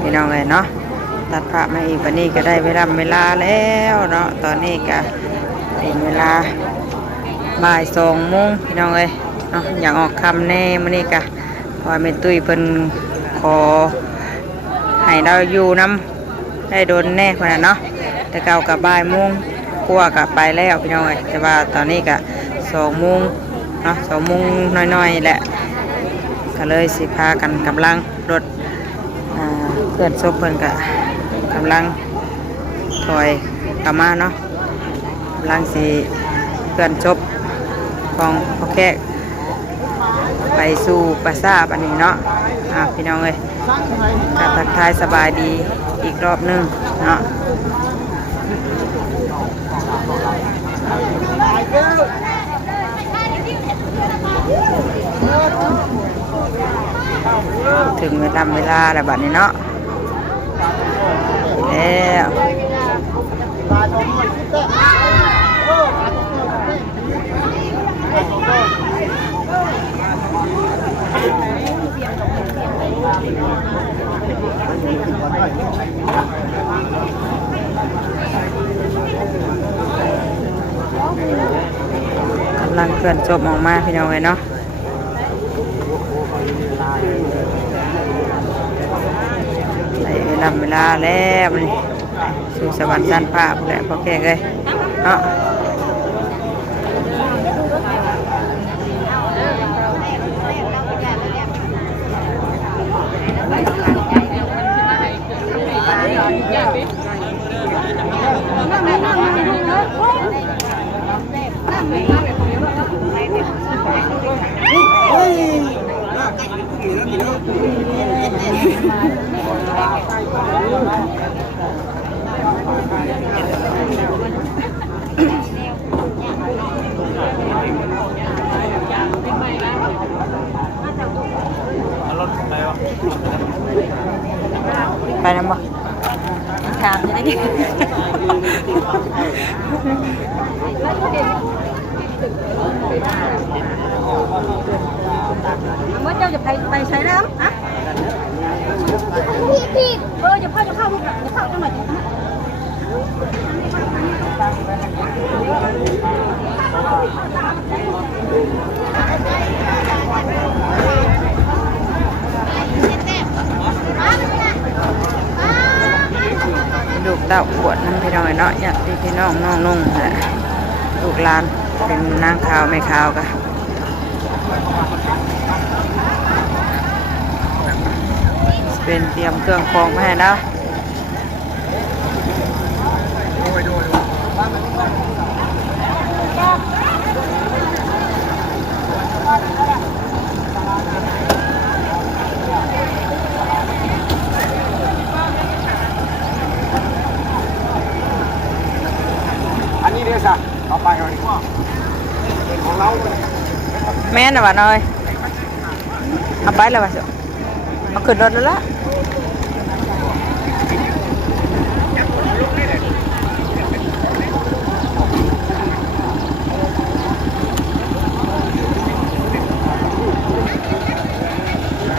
พี่น้องเลยเนาะตัดผ้ามาอีกวันนี้ก็ได้เวลาแล้วเนาะตอนนี้ก็เป็นเวลาบ่าย2 โมงพี่น้องเลยเนาะอยากออกคำแน่มื้อนี้ก็พอแม่ตุ้ยเพิ่นขอให้เราอยู่น้ำได้โดนแน่คนน่ะเนาะแต่เก่ากับบ่าย โมงกว่าก็ไปแล้วพี่น้องเลยแต่ว่าตอนนี้ก็2 โมงเนาะ2 โมงน้อยๆแหละก็เลยสิพากันกำลังรถเพื่อนศพเพื่อนกะกำลังถอยกลับมาเนาะกำลังสิเพื่อนศพของพ่อแขกไปสู่ปราสาทอันนี้เนาะพี่น้องเลยกทักทายสบายดีอีกรอบนึงเนาะถึงเวลาแล้วบัดนี้เนาะแล้วกำลังเคลื่อนศพออกมาพี่น้องเลยเนาะเวลาแล้วนี่สู่สวรรค์ชั้นฟ้าแหละพ่อแขกเลยเนาะไปน้ำบ่ถามจะได้ดิเมื่อเจ้าจะไปใช้น้ำอะพี่จะเข้าพวกจะเข้าจังหวัดลูกเต้าขวดน้ำพี่น้องเนาะอยากพี่น้องนุ่งแหละลูกหลานเป็นนางขาวไม่ขาวกะเป็นเตรียมเครื่องคองมาให้แล้วอันนี้เดี๋ยวสิเอาไปเอาดีกว่าเป็นของเราแม่น่ะวะน้อยเอาไปแล้ววะสิเอาขึ้นรถแล้วละ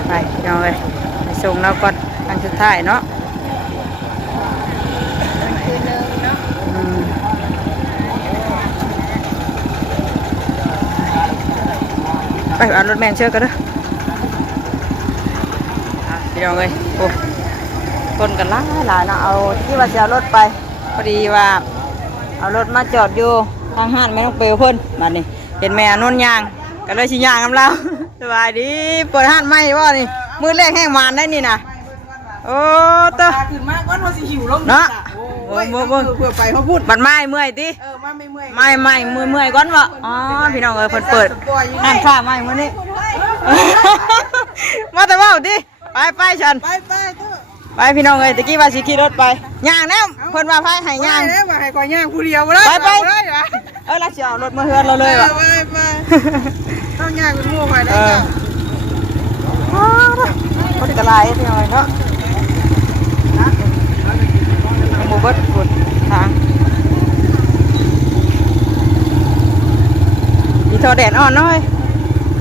ไปน้องเลยไปส่งเราก่อนอันสุดท้ายเนาะไปเอารถแมนเชื่อกันเด้อพี่น้องเลยโอ้คนกันหลายนะเอาที่ว่าจะเอารถไปพอดีว่าเอารถมาจอดอยู่ทางห้างแม่น้องเปลวเพิ่นมานี่เห็นแม่นุ่นยางก็เลยชี้ยางกับเราสบายดีเปิดห้างไม่ว่านี่มือแรกแห้งมานได้นี่นะโอ้เต้อขึ้นมากว่าเราสิหิวลง เนาะเพื่อไปเขาพูด บัดไม้เมื่อยติไม่เมื่อย ไม่เมื่อยก้อนวะอ๋อพี่น้องเอ้ยเปิดห้างข้าไม้เมื่อนี้มาแต่ว่าดิไปฉันไปพี่น้องเอ้ยตะกี้ว่าสิขี่รถไปย่างแล้วเพิ่นว่าพายให้ย่างแล้วว่าให้ก่อนย่างผู้เดียวเลยไปเราสิเอารถมาเฮือนเราเลยวะไปต้องย่างเป็นหมู่ไปได้คนกระไรพี่น้องเนาะหมู่เบิดฝุ่นทางอีโทแดดอ่อนน้อย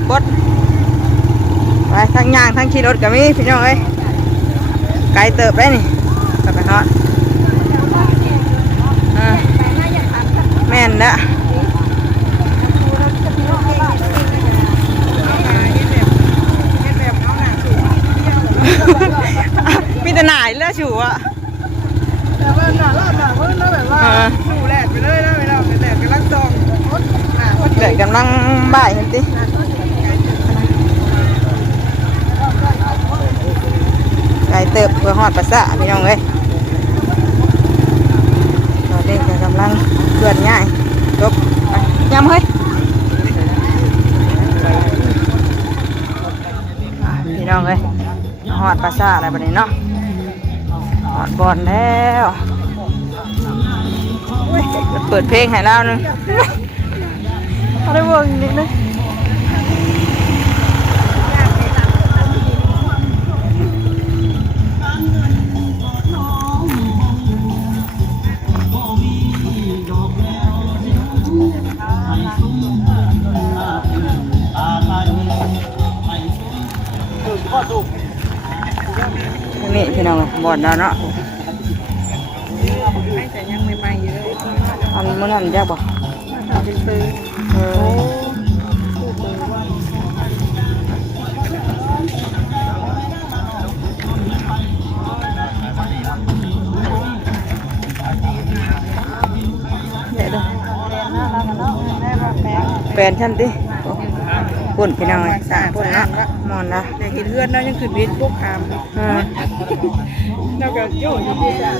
บด ทั้งย่างทั้งขี่รถก็มีพี่น้องเอ้ยไกลเติบได้นี่ไปฮอดแม่นละมีแต่หน่ายเลือดฉูอ่ะ แต่ว่าหน้าลาดหน้าเพิ่นแล้วแบบว่าสู้แลดไปเลยนะเวลาเป็นแลดกำลังจอง เด็กกำลังบ่ายเห็นติไก่เติบเพื่อหอดภาษาพี่น้องเอ้ยตอนนี้ก็กำลังเกิดง่ายจบไปยำเฮ้ยพี่น้องเอ้ยหอดภาษาอะไรแบบนี้เนาะหอดบอลแล้วเปิดเพลงให้เราหนึ่งเอาได้เวิร์กนิดนึงนี่พี่น้องบอลแล้วเนาะ แต่ยังไม่ไปเยอะ อันมื้อนั้นยากบ่ เป็นปืน เออเดี๋ยวดูแฟนฉันดิปุ่นพี่น้องสามปุ่นนะมอนนะ แต่เห็นเพื่อนแล้วยังขึ้นวิทย์พวกคามแล้วก็โยกอยู่ที่ด้าน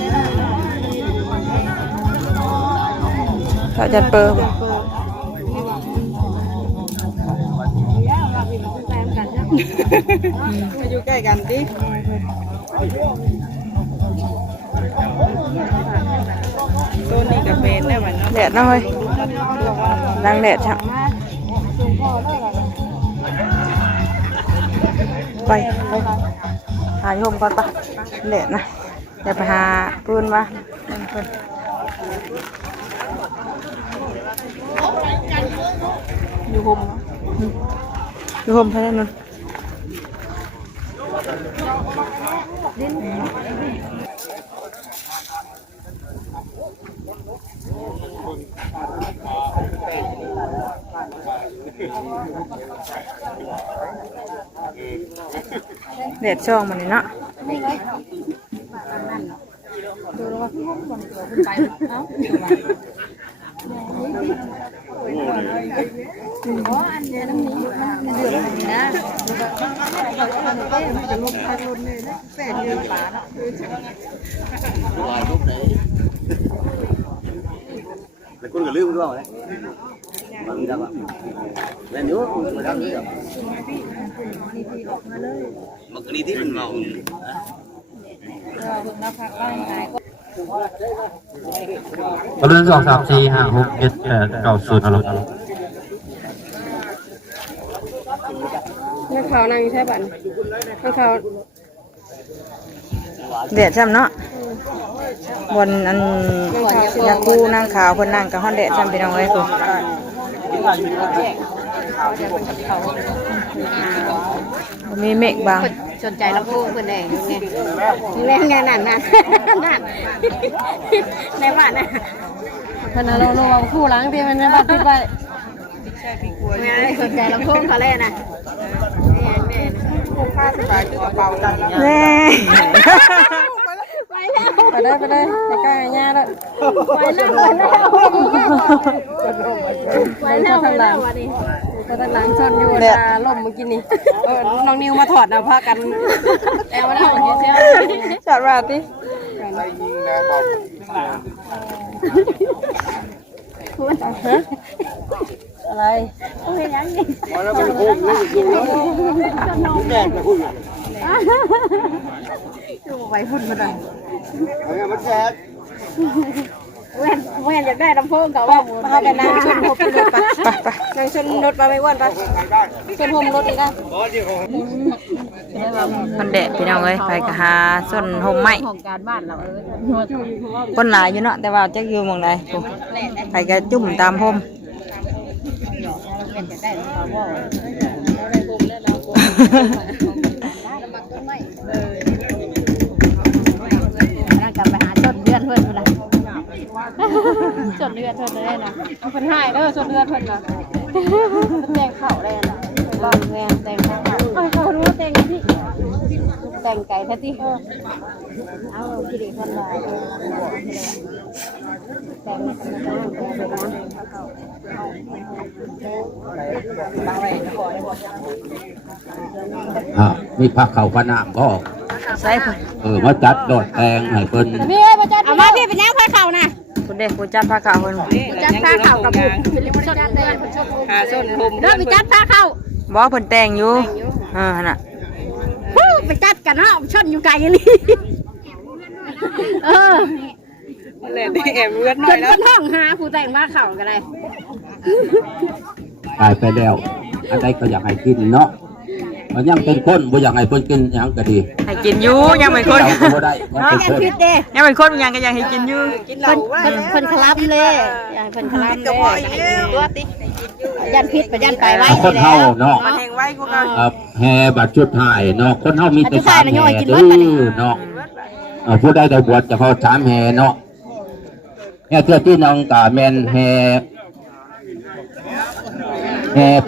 เขาจะเปิด มาอยู่ใกล้กันดิโซนนี้กับเบนได้เหมือนเนาะ แดดน้อยดังแดดช่างไปหาโยมก่อนปะแดดนะเดี๋ยวไปหาปืนมาอยู่ห่มอยู่ห่มไปได้นู่นแดดช่องมันนี่เนาะแล้วคุณก็ลืมด้วยไหมมันจะแบบแล้วนิ้วมันทำนี่หรอมันก็นี่ที่มันเมาเรื่อง2 3 4 5 6 7 8 9 0เอาลง นักข่าวนั่งอยู่ใช่ป่ะนักข่าว แดดช่ำเนาะบนอันยาคูนั่งขาวคนนั่งกับห้อนแดดช่ำพี่น้องเอ้ยกูมีเมฆบาง สนใจลำโพงเพื่อนเองไงไงนั่นนั่นในบ้านน่ะ พนันเราเอาคู่ล้างที่มันในบ้านที่ไป ไงสนใจลำโพงเขาเล่นนะผ้าสบายคือกระเป๋ากันแล้ว แน่ ไปแล้ว ไปเลยไปใกล้ง่ายแล้ว ไปแล้ววันนี้ ตอนหลังชนอยู่ตาล่มเมื่อกี้นี่น้องนิวมาถอดนะพากัน แอลแล้ววันนี้เจ้า จัดมาติ อะไร โอ้ยยังนี่ แล้วมันพุ่งนี่อยู่แก่จะพุ่ง ดูไว้พุ่นมาหน่อย มันแก่ แม่อยากได้ลำโพงเขาว่า พากันนั่งชนรถไปเลยปะ ไปไป นั่งชนรถมาไม่อ้วนปะชนโฮมรถอีกแล้ว มันแดดพี่น้องเอ้ยไปกะหาส้นโฮมไม้ ของการบ้านเรา คนหลายอยู่เนาะแต่ว่าจักอยู่หมองใดกูไปกะจุ่มตามโฮม อยากได้เขาว่า ลือดเพิ่นได้นะเพิ่นหายเด้อส่วนเลือดเพิ่นน่ะแต่งเข่าได้น่ะบ้านแม่แต่งเข่าเขารู้ว่าแต่งที่แต่งไก่แท้ที่เอาที่ดีคนละแต่งมีผักเขาพะนามก็ ใส่เพิ่น มาจัดดอดแตงให้เพิ่น พี่เอามาพี่เป็นแนวผ้าเข่านะ คุณเด็กคุณจัดผ้าขาวเพิ่น จัดผ้าเข่ากับผมเป็นชดแดงหาส้นผมเด้อไปจัดผ้าเข่า บ่เพิ่นแต่งอยู่หั่นน่ะ ไปจัดกันเนาะชนอยู่ไกลนี่แหละแอบเลือดหน่อย จ แล้ว นห้องหาผู้แต่งผ้าเข่ากันเลย ตายไปแล้วอันใดก็อยากให้กินเนาะมันยังเป็นคนบ่อยากให้เพิ่นกินหยังก็ดี ให้กินอยู่ยังเป็นคน เราก็บ่ได้มันเป็นคน พิษเด้ ยังเป็นคนยังก็ยังให้กินอยู่ กินเหล้าว่า เพิ่นคลำเลยอย่าเพิ่นคลำ กระเพาะอีกแล้วตัวติ ยันพิษไปยันไปไว้ คนเฮาเนาะ มันแหงไว้กูกัน ครับแห่บัดชุดท้ายเนาะคนเฮามีแต่สามแห่เด้อเนาะผู้ใดได้บวชจะพอสามแห่เนาะแห่เทื่อที่น้องตาแม่นแห่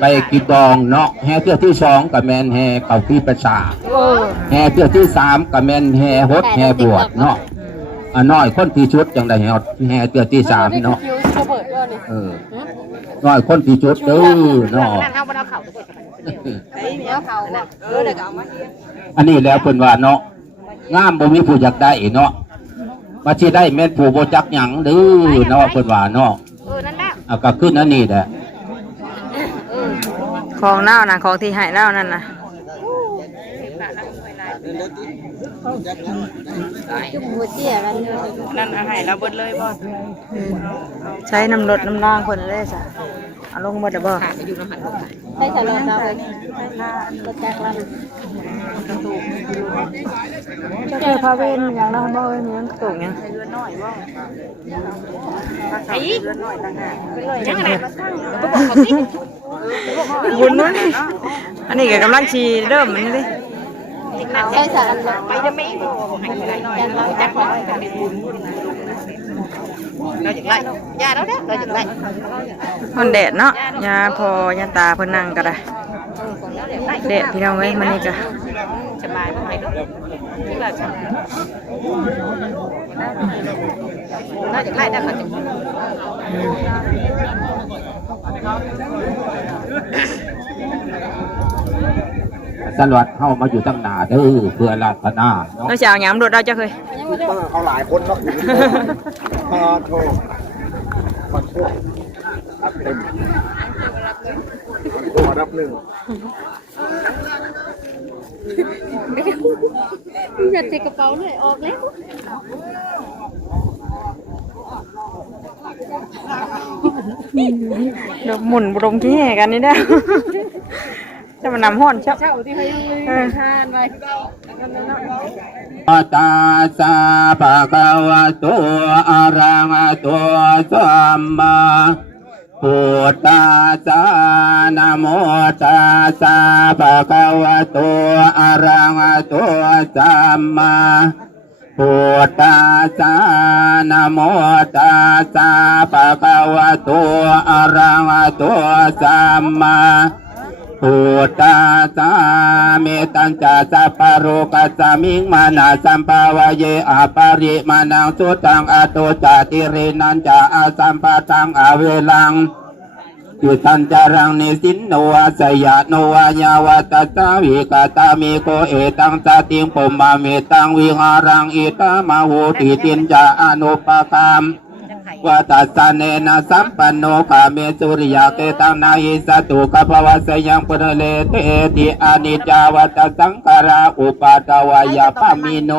ไปกินดองเนาะแห่เทื่อที่สองก็แม่นแห่เข้าที่ประสาทแห่เทื่อที่สามก็แม่นแห่ฮดแห่บวชเนาะน้อยคนที่ชุดจังได้แห่เทื่อที่สามเนาะน้อยคนที่ชุดเด้อเนาะ นั่นเอาบ่เอาเข่าไปเอาเข่าน่ะ เดี๋ยวเอามา อันนี้แล้วเพิ่นว่าเนาะงามบ่มีผู้อยากได้เนาะมาสิได้แม่นผู้บ่จักหยังเด้อเนาะเพิ่นว่าเนาะ นั่นแหละ ก็ขึ้นอันนี้แหละ ของเล่านะของที่ให้เล่านั่นนะ จุ่มหัวเจี๊ยกัน นั่นเอาให้เราเบิดเลยบ่ ใช้น้ำรดน้ำนางคนเลยจ้ะเอาลงหมดแล้วบ่ ให้สารเราเลยรถจักรเรา เจอพระเวนอย่างนั้นบ่เอ้ยมันตุกยัง ไอ้ยังไง บุญนู้นอันนี้ก็กำลังชีเริ่มมันเลย ใช่สารไปจะไม่ยันเราจักรเราอย่างไรยาแล้วเนี่ยเราอย่างไร มันแดดเนาะยาพอยาตาเพิ่นนั่งก็ได้แดดพี่น้องเอ้ยมันนี่ก็ สบายมากเลยที่แบบน่าจะไล่ได้ค่ะ สลวัดเข้ามาอยู่ตั้งหนาเด้อเพื่อราธนาเนาะ เราจะเอาหยามรถเราจะเคย เขาหลายคนเนาะพอโทษขอโทษรับเต็มตัวรับหนึ่ง อยากเทกระเป๋าเลยออกเลย เดี๋ยวหมุนบรมขี้แห่กันนี่ได้จะมานำห้อนชับ เช่าที่เขายังไม่ทานไว้ ตาสาภะคะวะโตอะระหะโตสัมมาพุทธัสสะนะโมตัสสะภะคะวะโตอะระหะโตสัมมาพุทธัสสะนะโมตัสสะภะคะวะโตอะระหะโตสัมมาพุทธัสสะเมตัญจสัพพะโรกัสสมิงมานาสัมภาวะเยอปาริมานังสุตังอตุจติรินันจะอาสัมปะตังอเวลังยุตันจารังนิสินโนวาสยะโนวายาวาตตาวิกาตามิโกเอตังสติงปมาเมตังวิหารังอิตามาโหติตินจาอนุปกามวัตสะเนนะสัมปันโนภาเมสุริยะเกตังนาหิสตุกภวะสยังปุณเลเตติอนิจจาวัตสังขาราอุปาตวายาปามิโน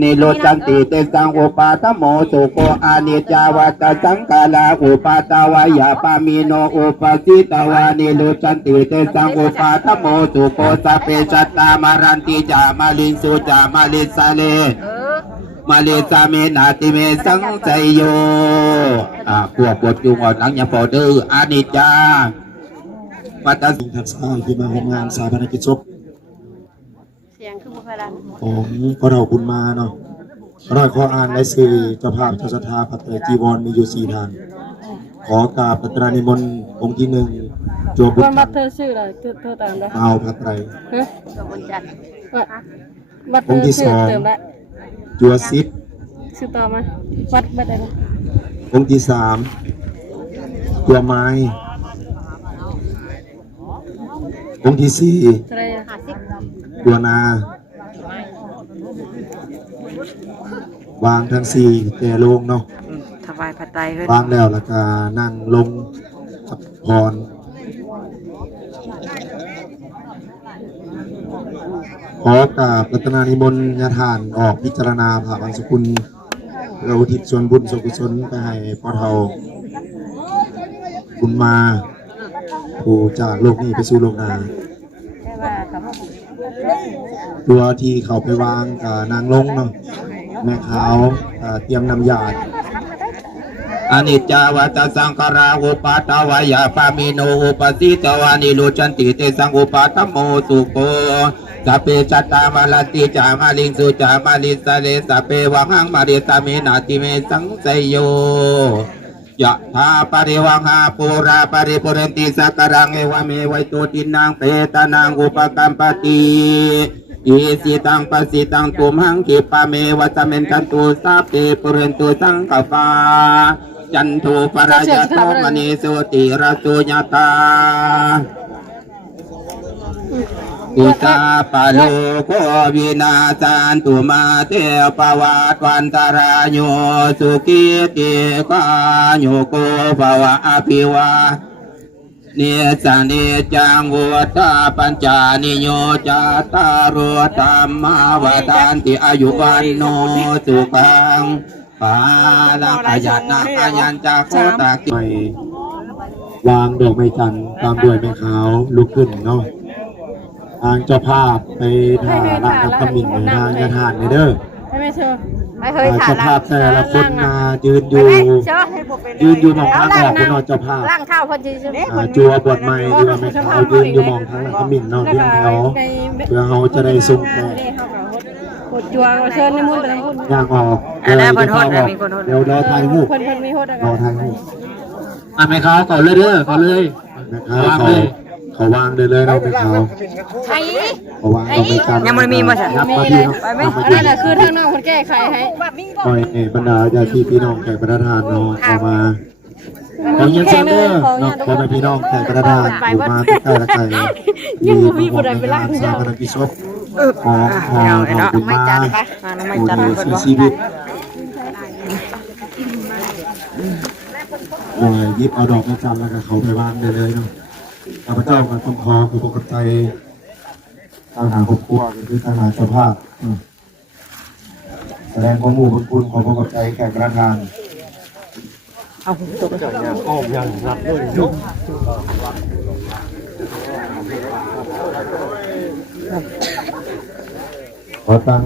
นิโรจันติเตสังอุปาทโมสุโกอานิจจาวัตสังขาราอุปาตวายาปามิโนอุปสิตวานิโรจันติเตสังอุปาทโมสุโกสัพเพสัตตามารันติจามาลินสุจามาลิสาเลมาเลสาเมนาติเมสังใจโยพวกปวดจุงอ่อนหลังยาฟอเดอร์อานิจจาวัตสิงทัศน์ที่มาทำงานสาธารณกิจศพ เสียงคือบุคลากร ของพระเราคุณมาเนาะ เราขออ่านในสื่อเจ้าภาพเจ้าศรัทธาปัตตาจีวรมีอยู่4ทางขอกราบปัตตานิมนต์องค์ที่1จัวบุญ วัน จั บั น ต ท รเธอ ร์ ชื่ออะไรเธอตามได้ เอาพระไตร ฮะบัตรเธ อง อ ค์ที่ ชื่อ 2 เติมแล้ว จัวซิด ชื่อต่อมาวัดบัตรอะไร องค์ที่3จัวไม้องค์ที่4 เท่าไหร ตัวนาวางทั้ง4แต่ลงเนาะ ถวายผัดไตรขึ้น วางแล้วแล้วก็นั่งลงกับพรขอกราบรัตนานิมนต์ญาทานออกพิจารณาผ่าบางสกุลเราอุทิศส่วนบุญส่วนกุศลไปให้พ่อเฒ่าคุณมาผู้จากโลกนี้ไปสู่โลกหน้าตัวที่เขาไปวางกับนางลงเนาะแม่ขาวเตรียมนำยา อนิจจาวัตสังขาราอุปาทวายาปามิโนอุปสิตวานิโลจันติเตสังอุปาทโมสุโกสัพเพจัตตามาลติจามาลิงสุจามาลิสเลสัพเพวังหังมาริสามินาติเมสังไสโยยะธาปริวังหาปุราปริปุเรนติสักการังเอวเมวัยโตตินังเปตานังอุปกัมปติอิสิตังปสิตังตุมหังคิปะเมวัสเมนตันตุสัพเพปุเรนตุสังกปาจันโทปรายโตมณีสุติระสุญตาอุตาปะโลโกวินาสันตุมาเตปวัตวันตรายโยสุขิติกาโยโกภวะอภิวาเนสเนจังวุฒาปัญจานิโยจัตตารธรรมาวตันติอายุวันโนสุขังปาลังอายัตนาอายัญจักโคตากิ ไปวางดอกไม้จันทร์ตามด้วยไม้ขาวลุกขึ้นเนาะทางเจ้าภาพไปทาลางน้ำขมิ้นในทางกระทานในเด้อ ให้แม่เธอ เจ้าภาพแต่ละคนยืนอยู่มองทางออกคนนอนเจ้าภาพ ล่างเท้าคนจี จัวบทใหม่จัวไม้ขาวยืนอยู่มองทางน้ำขมิ้นเนาะเรียงแถวเพื่อเขาจะได้ส่งต่อ หดจัวเชิญในมุ่นไปทั้งมุ่น ย่างออก อันนั้นเพิ่นโทษนะมีคนโทษ เดี๋ยวรอถ่ายรูป คนมีโหดอะไร รอถ่ายรูป ไม้ขาวก่อนเลยเด้อก่อนเลย นะครับเขาวางเลยเนาะไม้ขาว ไอ้ เขาวางดอกไม้จันทร์ ยังบ่มีบ่ใช่ ยับมาพี่เนาะ นั่นแหละคือทางน้องคนแก้ไขให้ ปล่อยให้บรรดาญาติพี่น้องแขกประธานเนาะออกมาขอเงินเซนเดอร์เนาะพ่อแม่พี่น้องแขกประธานออกมาใกล้ๆละไกลมีผู้ใดไปล่างสาพนักกิจศพของคุณมาผู้เสียชีวิตยิบเอาดอกไม้จันทร์แล้วก็เขาไปวางได้เลยเนาะข้าพเจ้าก็ต้องขอคือปกติทางหาครอบครัวคือทางหาเจ้าภาพแสดงความมุ่งคุณของพระกับใจแขกประธานขอตั้ง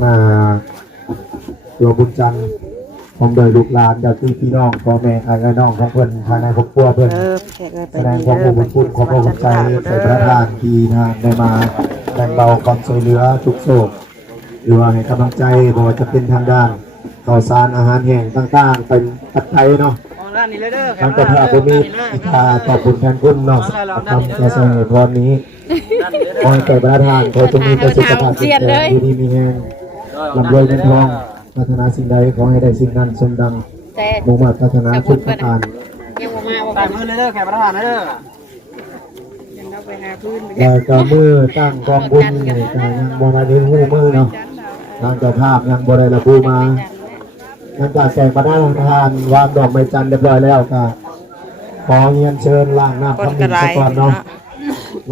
ตัวบุญจันทร์ผมโดยลูกหลานจากพี่น้องพ่อแม่ไอ้น้องของเพิ่นภายในครอบครัวเพิ่นแสดงความมุ่งคุณของพระกับใจแขกประธานที่ทางได้มาแบ่งเบาความช่วยเหลือทุกโศกหรือว่าให้กำลังใจบอกว่าจะเป็นทางด้านข้าวสารอาหารแห้งต่างๆเป็นปัจจัยเนาะทางกระพาบุญมีตาต่อบุญแทนคุณเนาะทำกระแสพรนี้ขอให้แก่ประธานขอจงมีประสิทธิภาพที่ดีมีแรงลำรวยเงินทองพัฒนาสิ่งใดขอให้ได้สิ่งนั้นสมดังมุ่งมั่นพัฒนาทุกประการ ยังมา แต่มือเลยเด้อแขกประธานเด้อ แต่ก็มือตั้งกองบุญนี่ก็ยังบ่มาถึงหูมือเนาะทางเจ้าภาพยังบ่ได้ระบุมาหลังจากแจกประธานวางดอกไม้จันทร์เรียบร้อยแล้วก็ขอเรียนเชิญล้างน้ำ คน ข ก มิ้ ระ น ไร ซะก่อนเนาะ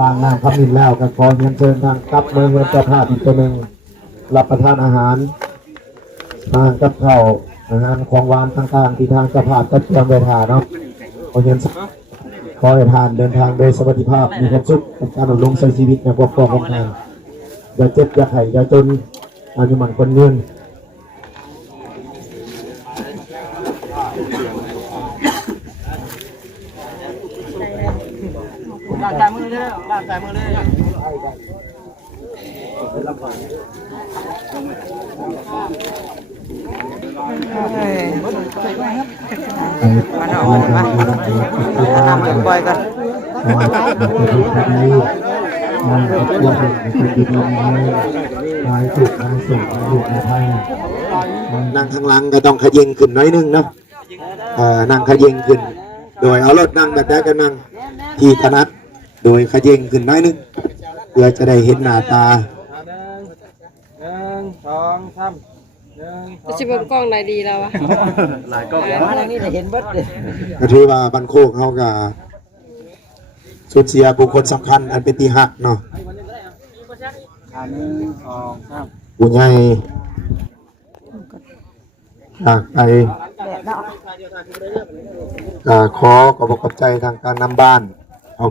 ล้างน้ำขมิ้นแล้วก็ขอเรียนเชิญทางกับมือเจ้าภาพอีกตัวหนึ่งรับประทานอาหารทานกับข้าวอาหารของหวานต่างๆที่ทางเจ้าภาพก็เตรียมไว้ทานเนาะขอเรียนขอให้ทานเดินทางโดยสวัสดิภาพมีความสุขกับการดำรงใช้ชีวิตในครอบครัวของทานอย่าเจ็บอย่าไข้อย่าจนอายุมันคนยืน ลากแต่มือเด้อลากแต่มือเด้อ เอ้ยมาเนาะมาทำกันบ่อยกัน นั่งข้างหลังก็ต้องขยิงขึ้นน้อยนึงเนาะนั่งขยิงขึ้น โดยเอารถนั่งแบบใดก็นั่งที่ถนัดโดยขยิงขึ้นน้อยนึงเพื่อจะได้เห็นหน้าตา จะเบิ่งกล้องไหนดีแล้วอะ หลายกล้องแล้ว ก็ถือว่าบันโคกเขาก็สูญเสียบุคคลสำคัญอันเป็นที่หักเนาะผู้ใหญ่จากไปขอขอบใจทางการนำบ้านเอา